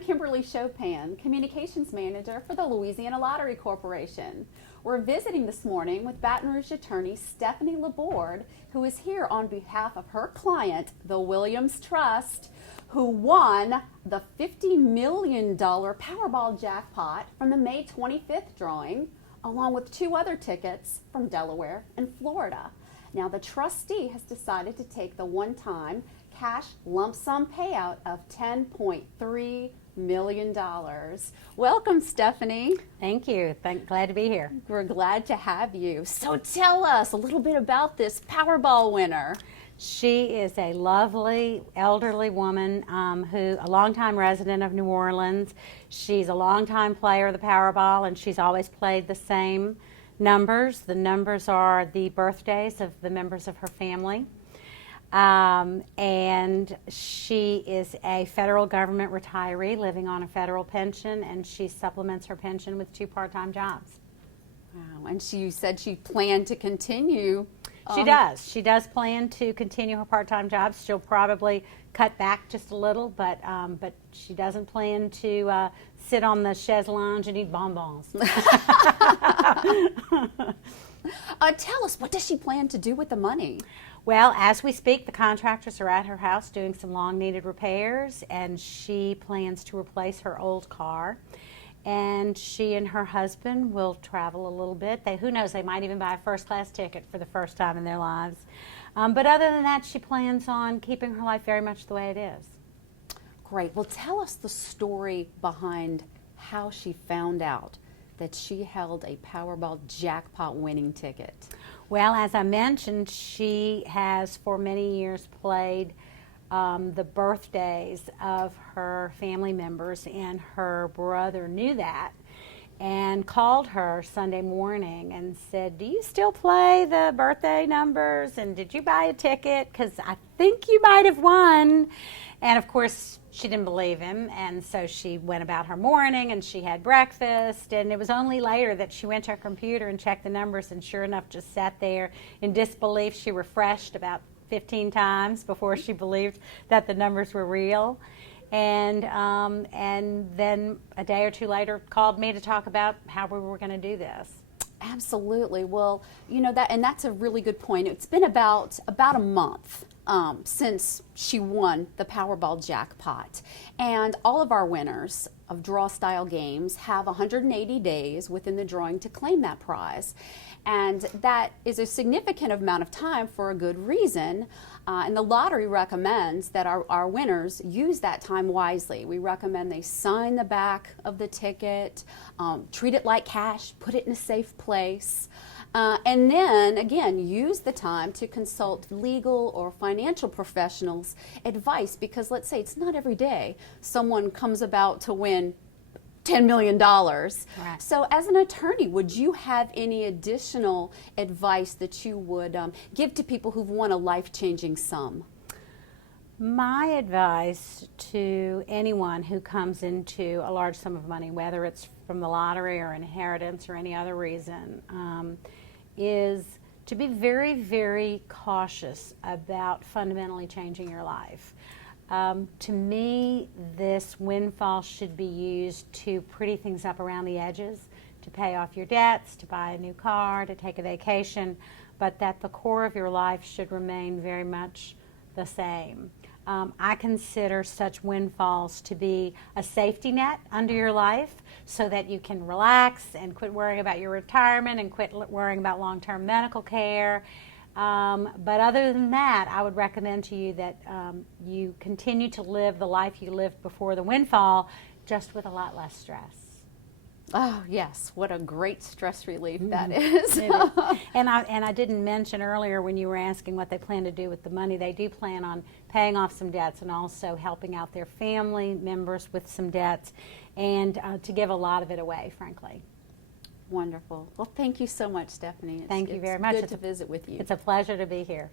I'm Kimberly Chopin, Communications Manager for the Louisiana Lottery Corporation. We're visiting this morning with Baton Rouge attorney Stephanie Laborde, who is here on behalf of her client, the Williams Trust, who won the $50 million Powerball Jackpot from the May 25th drawing, along with 2 other tickets from Delaware and Florida. Now, the trustee has decided to take the one-time cash lump sum payout of $10.3 million. Welcome, Stephanie. Thank you. Glad to be here. We're glad to have you. So tell us a little bit about this Powerball winner. She is a lovely elderly woman who, a longtime resident of New Orleans. She's a longtime player of the Powerball, and she's always played the same numbers. The numbers are the birthdays of the members of her family. And she is a federal government retiree living on a federal pension, and she supplements her pension with 2 part-time jobs. Wow, and you said she planned to continue. She does. She does plan to continue her part-time jobs. She'll probably cut back just a little, but she doesn't plan to sit on the chaise lounge and eat bonbons. Tell us, what does she plan to do with the money? Well, as we speak, the contractors are at her house doing some long-needed repairs, and she plans to replace her old car. And she and her husband will travel a little bit. Who knows, they might even buy a first-class ticket for the first time in their lives. But other than that, she plans on keeping her life very much the way it is. Great. Well, tell us the story behind how she found out that she held a Powerball Jackpot winning ticket. Well, as I mentioned, she has for many years played the birthdays of her family members, and her brother knew that and called her Sunday morning and said, "Do you still play the birthday numbers, and did you buy a ticket? Because I think you might have won." And of course, she didn't believe him, and so she went about her morning and she had breakfast, and it was only later that she went to her computer and checked the numbers, and sure enough, just sat there in disbelief. She refreshed about 15 times before she believed that the numbers were real. And then a day or 2 later called me to talk about how we were going to do this. Absolutely. Well, you know, that's a really good point. It's been about a month since she won the Powerball Jackpot. And all of our winners of draw-style games have 180 days within the drawing to claim that prize. And that is a significant amount of time for a good reason. And the lottery recommends that our winners use that time wisely. We recommend they sign the back of the ticket, treat it like cash, put it in a safe place. And then, again, use the time to consult legal or financial professionals' advice, because let's say it's not every day someone comes about to win $10 million. Right. So as an attorney, would you have any additional advice that you would give to people who've won a life-changing sum? My advice to anyone who comes into a large sum of money, whether it's from the lottery or inheritance or any other reason, is to be very, very cautious about fundamentally changing your life. To me, this windfall should be used to pretty things up around the edges, to pay off your debts, to buy a new car, to take a vacation, but that the core of your life should remain very much the same. I consider such windfalls to be a safety net under your life so that you can relax and quit worrying about your retirement and quit worrying about long-term medical care. But other than that, I would recommend to you that you continue to live the life you lived before the windfall, just with a lot less stress. Oh, yes. What a great stress relief that is. It is. And I didn't mention earlier when you were asking what they plan to do with the money, they do plan on paying off some debts and also helping out their family members with some debts, and to give a lot of it away, frankly. Wonderful. Well, thank you so much, Stephanie. Thank you very much. It's good to visit with you. It's a pleasure to be here.